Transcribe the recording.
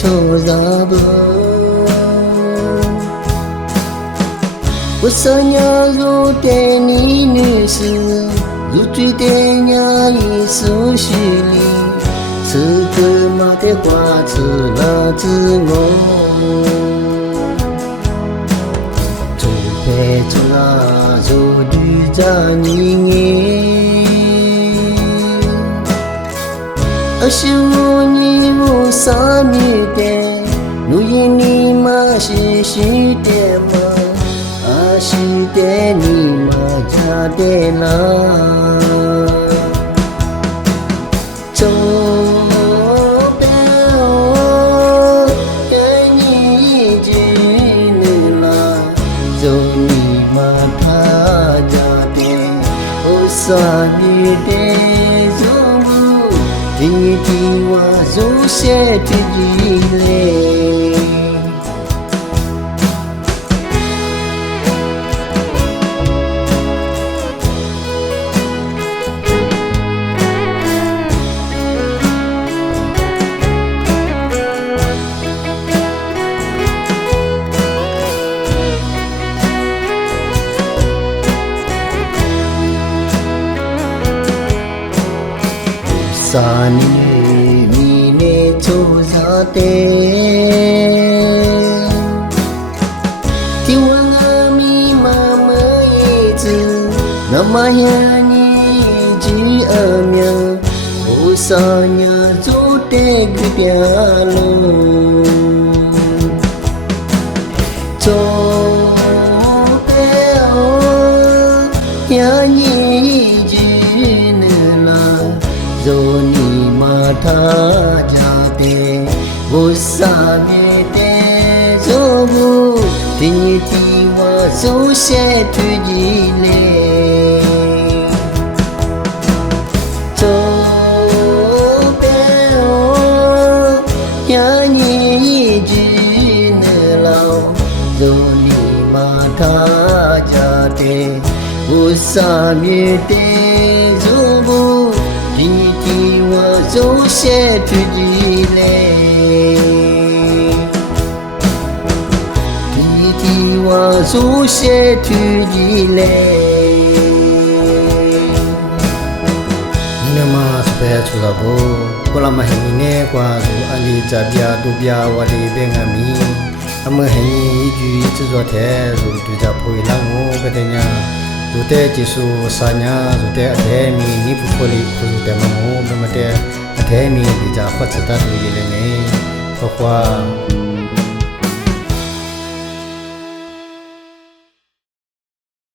抽啥不？我想要入对你女士，入嘴的娘一手虚里，吃个马的花吃了自我，做陪做啦做女家你25年3米的，如因你妈是虚的嘛，虚的你妈家的啦，走呗哦，跟你一起呢啦，走你妈他家的，我啥你的。你替我做些自己嘞，啥你你呢做啥的？听我阿弥妈妈一直，那么呀你一阿苗，我啥呀做的个边路，做呗哦呀你一呢啦。做你妈他家的，我啥没得做不，你替我做些自己嘞，做呗哦，呀你一直呢老，做你妈他家的，我啥没得做不。你替我做些自己嘞，你替我做些自己嘞。你妈是白出了不？过了嘛，你呢？过住安利这边都边我的边阿米，阿么你一句一直做台，就对着不会让我个的呀。如得技术啥呀？如得阿台米你不可以，可如得嘛我那么的阿台米比较发展的多一点呢，花花。